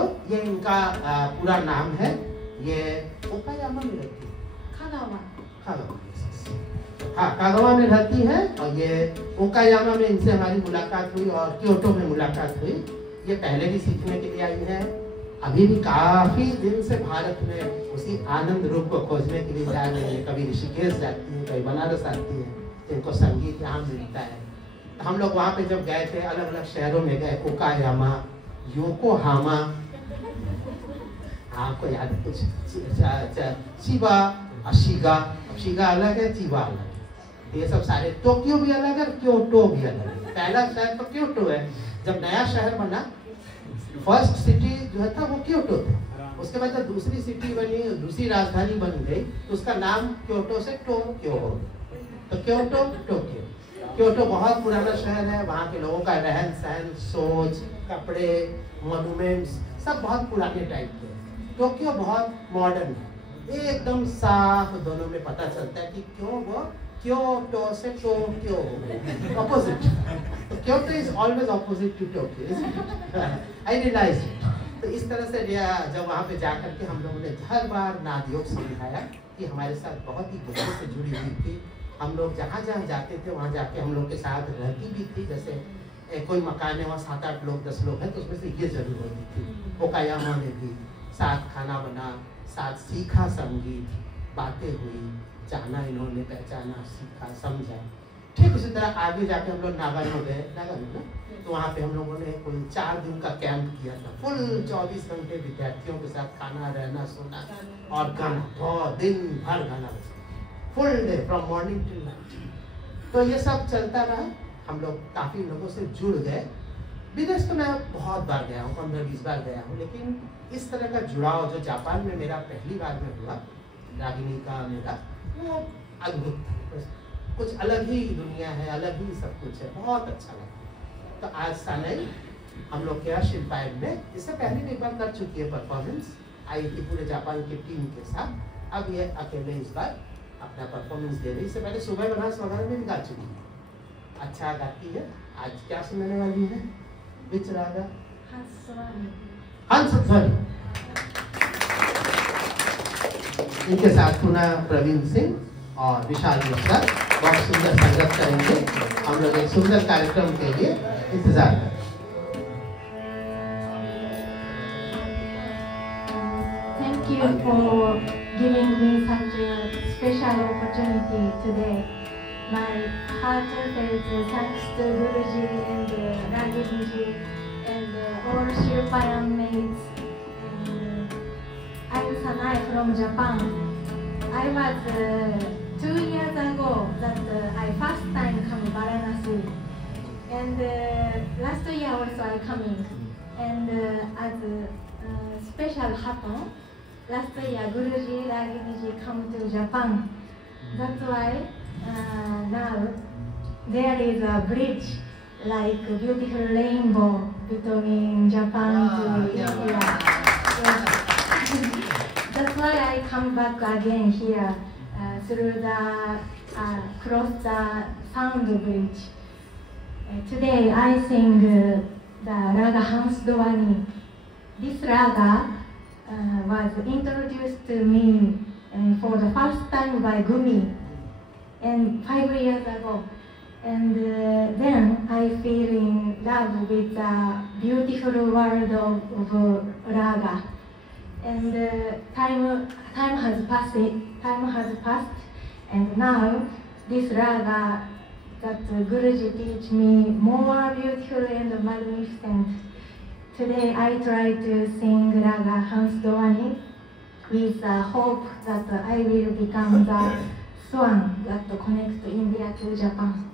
तो ये इनका पूरा नाम है। ये ओकायामा में रहती है, कागावा में रहती है। और ये ओकायामा में इनसे हमारी मुलाकात हुई और क्योटो में मुलाकात हुई। ये पहले भी सीखने के लिए आई है, अभी भी काफी दिन से भारत में उसी आनंद रूप को खोजने के लिए जा रही है। कभी ऋषिकेश जाती है, कभी बनारस आती है, इनको संगीत यहाँ मिलता है। हम लोग वहाँ पे जब गए थे, अलग अलग शहरों में गए, ओकायामा, योकोहामा, आपको याद है कुछ, चिबा, शिगा, शिगा अलग है, चिबा अलग है। ये सब सारे, टोक्यो भी अलग है, क्योटो भी अलग है। पहला शहर तो क्योटो है, जब नया शहर बना, फर्स्ट सिटी जो है था वो क्योटो था। उसके बाद जब दूसरी सिटी बनी, दूसरी राजधानी बन गई, तो उसका नाम क्योटो से टोक्यो हो, तो क्योटो टोक्यो। क्योटो बहुत पुराना शहर है, वहाँ के लोगों का रहन सहन, सोच, कपड़े, मॉन्यूमेंट्स सब बहुत पुराने टाइप के। टोक्यो बहुत मॉडर्न है, एकदम साफ, दोनों में पता चलता है कि क्यों वो क्योटो से Tokyo opposite. Kyoto is always opposite to Tokyo, I realise. तो इस तरह से जब वहाँ पे जाकर के हम लोगों ने हर बार नादयोग से दिखाया कि हमारे साथ बहुत ही गहरे से जुड़ी हुई थी। हम लोग जहाँ जहाँ जाते थे वहाँ जाके हम लोग के साथ रहती भी थी। जैसे कोई मकान है, वहाँ 7-8 लोग 10 लोग हैं, तो उसमें से ये जरूर होती थी। ओकायामा में भी साथ खाना बना, साथ सीखा संगीत, बातें हुई, जाना इन्होंने, पहचाना, सीखा, समझा। ठीक उसी तरह आगे जाके हम लोग नागानो गए, नागानो ना, तो वहाँ पे हम लोगों ने कोई 4 दिन का कैंप किया था। फुल 24 घंटे विद्यार्थियों के साथ खाना, रहना, सोना और गाना, बहुत दिन भर गाना, full day from morning till night. तो ये सब चलता रहा, हम लोग काफ़ी लोगों से जुड़ गए। विदेश तो मैं बहुत बार गया हूँ, 15-20 बार गया हूँ, लेकिन इस तरह का जुड़ाव जो जापान में मेरा पहली बार में हुआ, रागिनी का मेरा, वो अद्भुत था। कुछ अलग ही दुनिया है, अलग ही सब कुछ है, बहुत अच्छा लगा। तो आज सानई हम लोग के यहाँ शिल्पायन में, इससे पहले भी एक बार कर चुकी है परफॉर्मेंस, आई थी पूरे जापान की टीम के साथ। अब ये अकेले इस बार अपना परफॉर्मेंस दे रही। इससे पहले सुबह बनारस वगैरह में भी गा चुकी है, अच्छा गाती है। आज क्या सुनने वाली है? विच रागा? हंसध्वनि। इनके साथ पुनः प्रवीण सिंह और विशाल मिश्रा बहुत सुंदर संगत करेंगे। हम लोग एक सुंदर कार्यक्रम के लिए इंतजार करें। Thank you for giving me such a special opportunity today. My heartfelt thanks to Guruji and Raghuji and all Shilpayan mates. And I'm Sanai from Japan. I was 2 years ago that I first time come Varanasi, and last year also I coming, and as special happen. Last year Guruji, Raghuji come to Japan. That's why now there is a bridge like a beautiful rainbow between Japan to India. That's why I come back again here through the cross the sound bridge. Today I sing the Raga Hansdwani. This raga was introduced to me for the first time by Gumi, and 5 years ago. And then I feel in love with the beautiful world of raga. And time has passed, and now this raga that Guruji teach me more beautiful and magnificent. Today I try to sing Raga Hansdwani with hope that I will become the swan that connects India to Japan.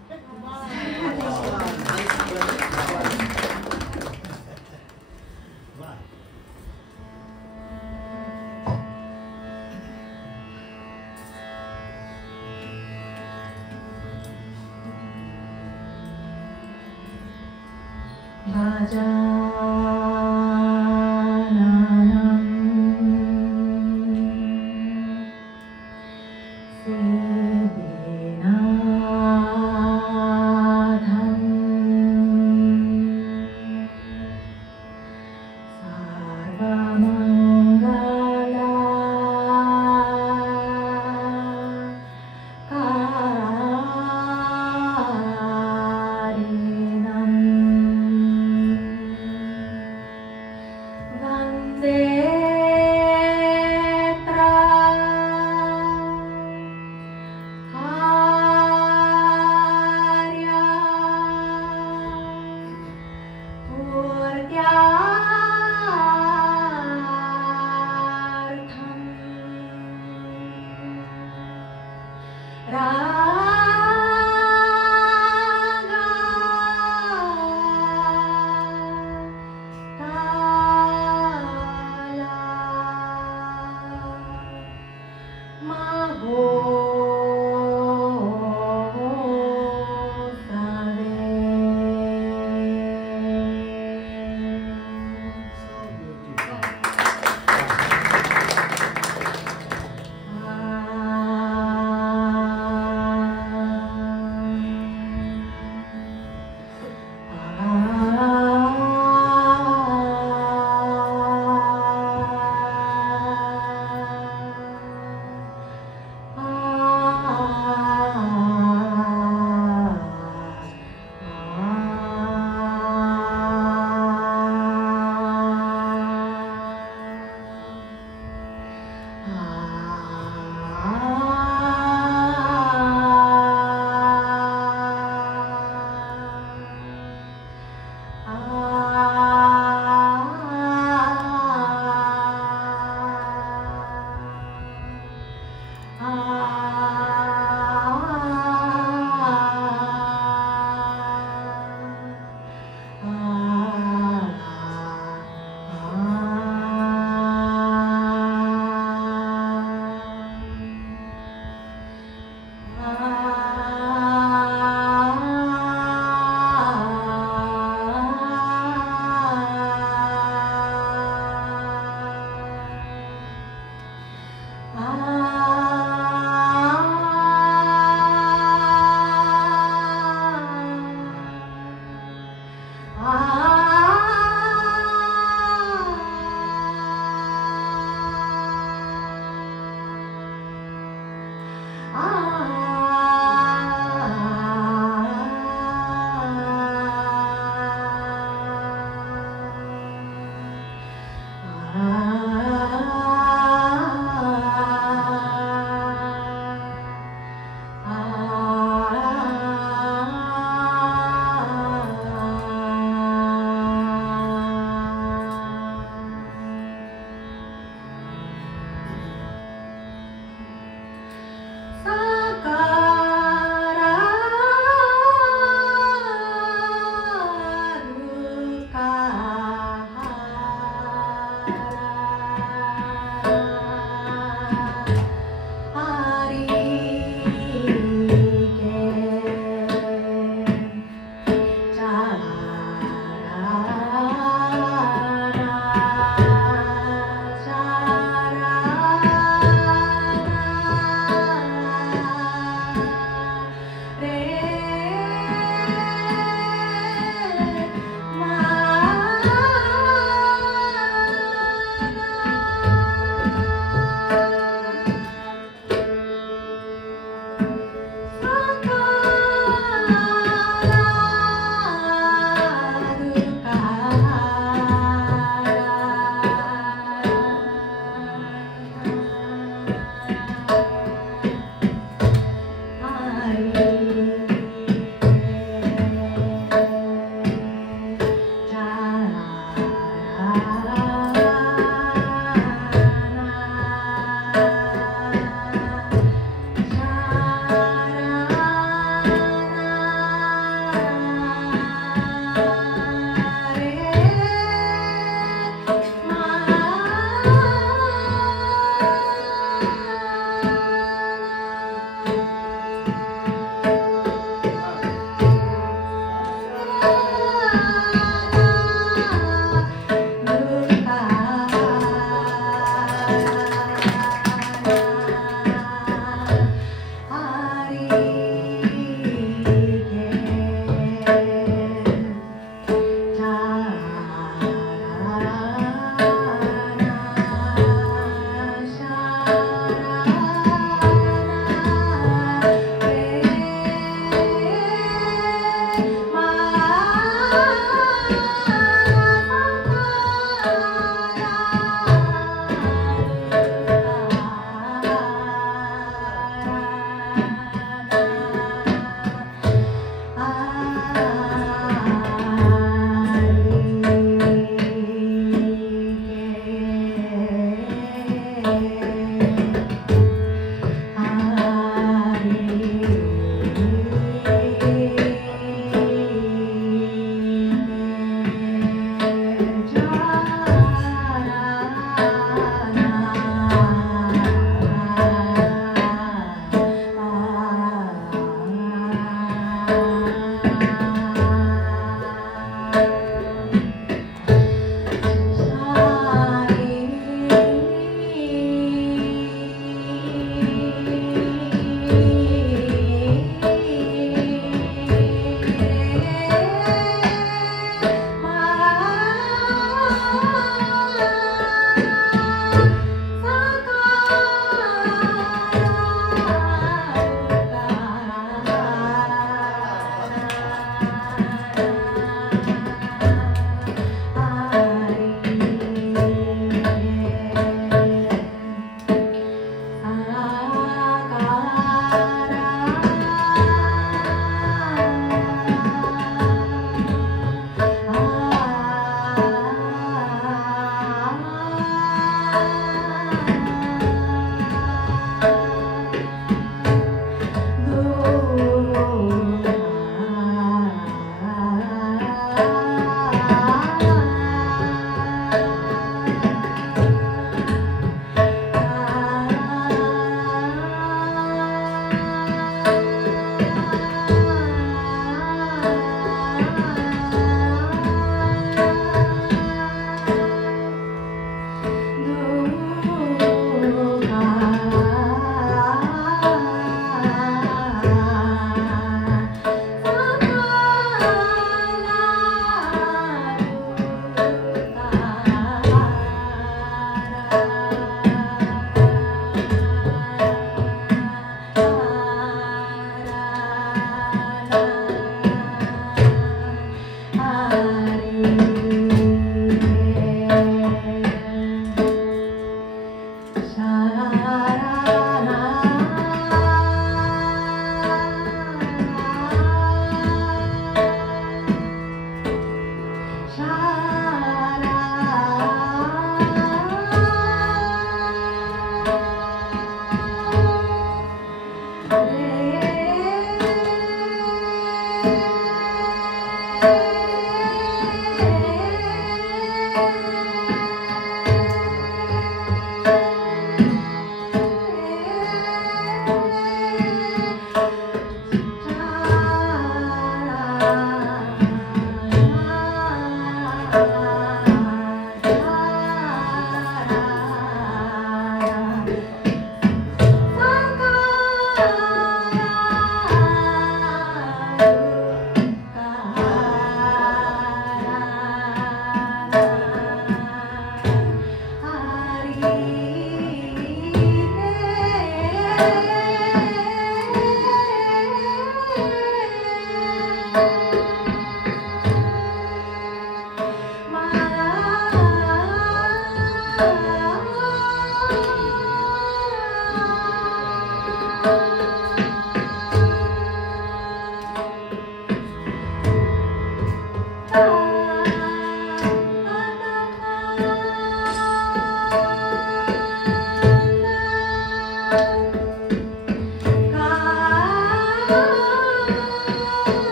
Bye.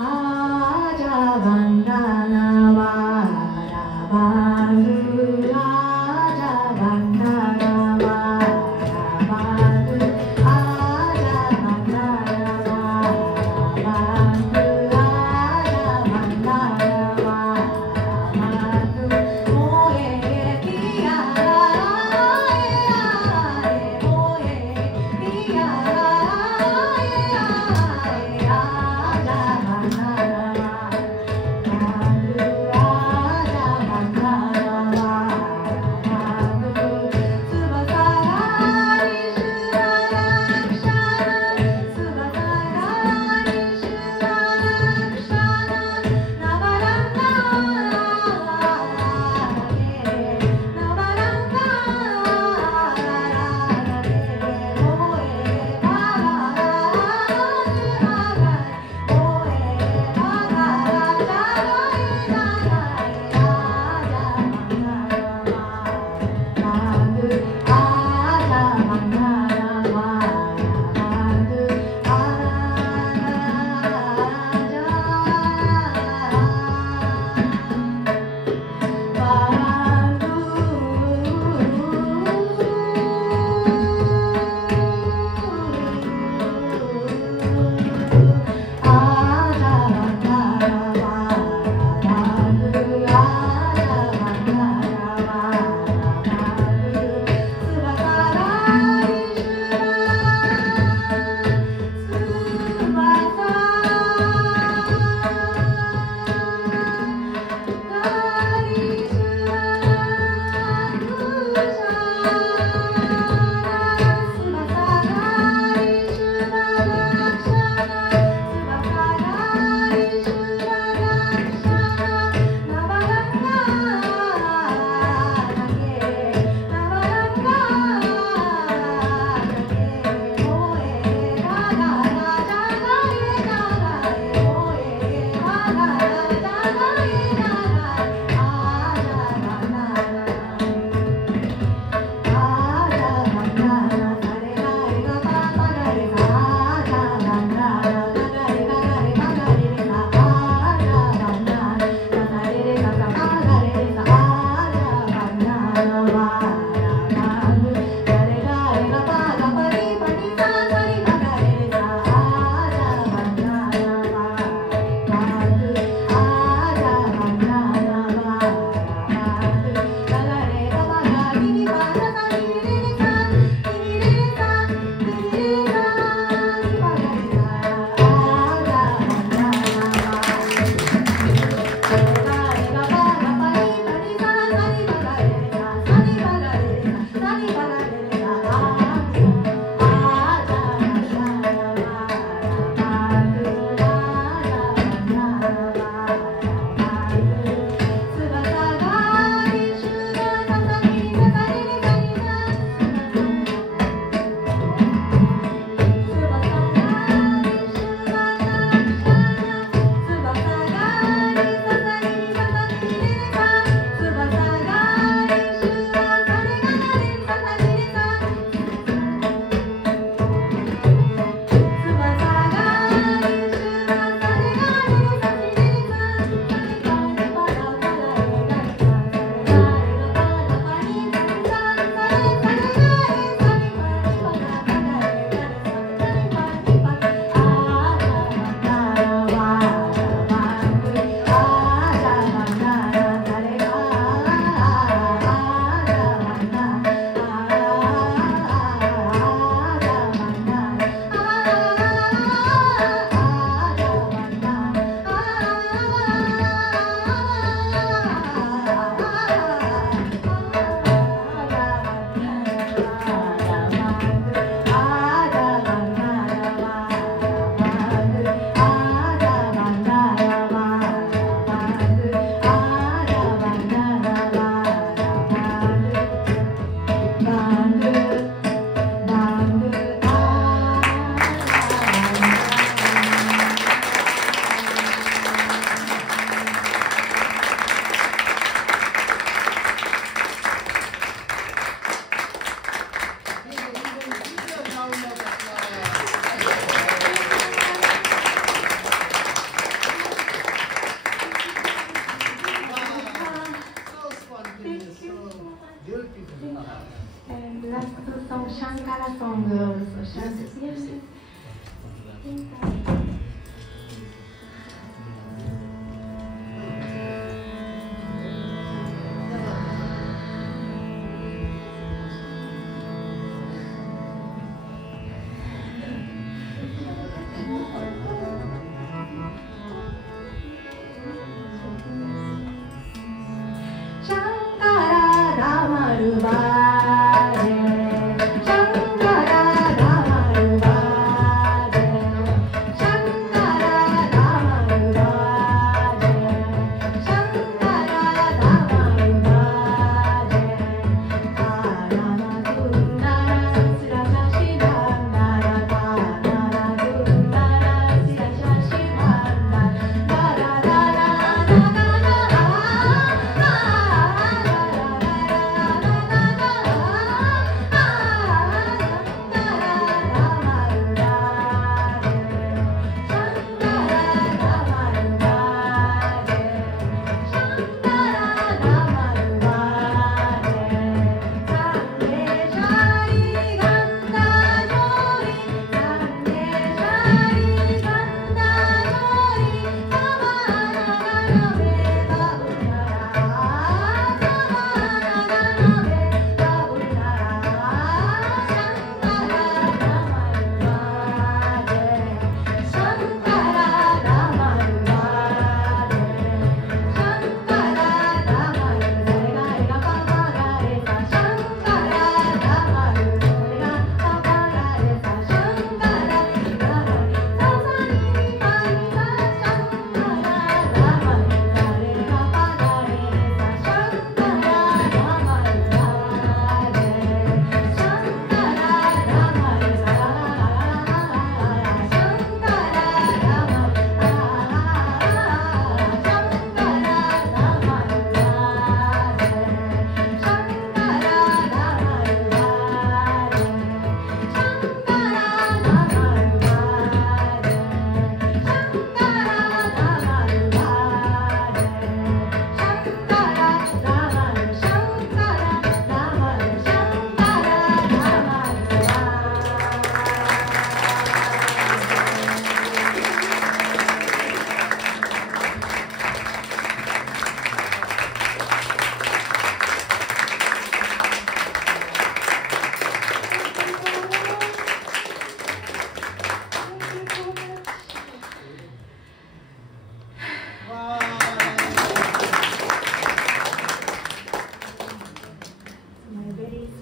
「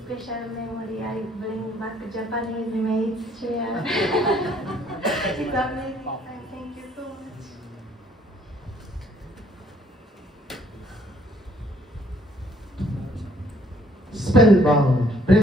special memory. I bring back Japanese maid's chair. It's amazing. Thank you so much. Spellbound.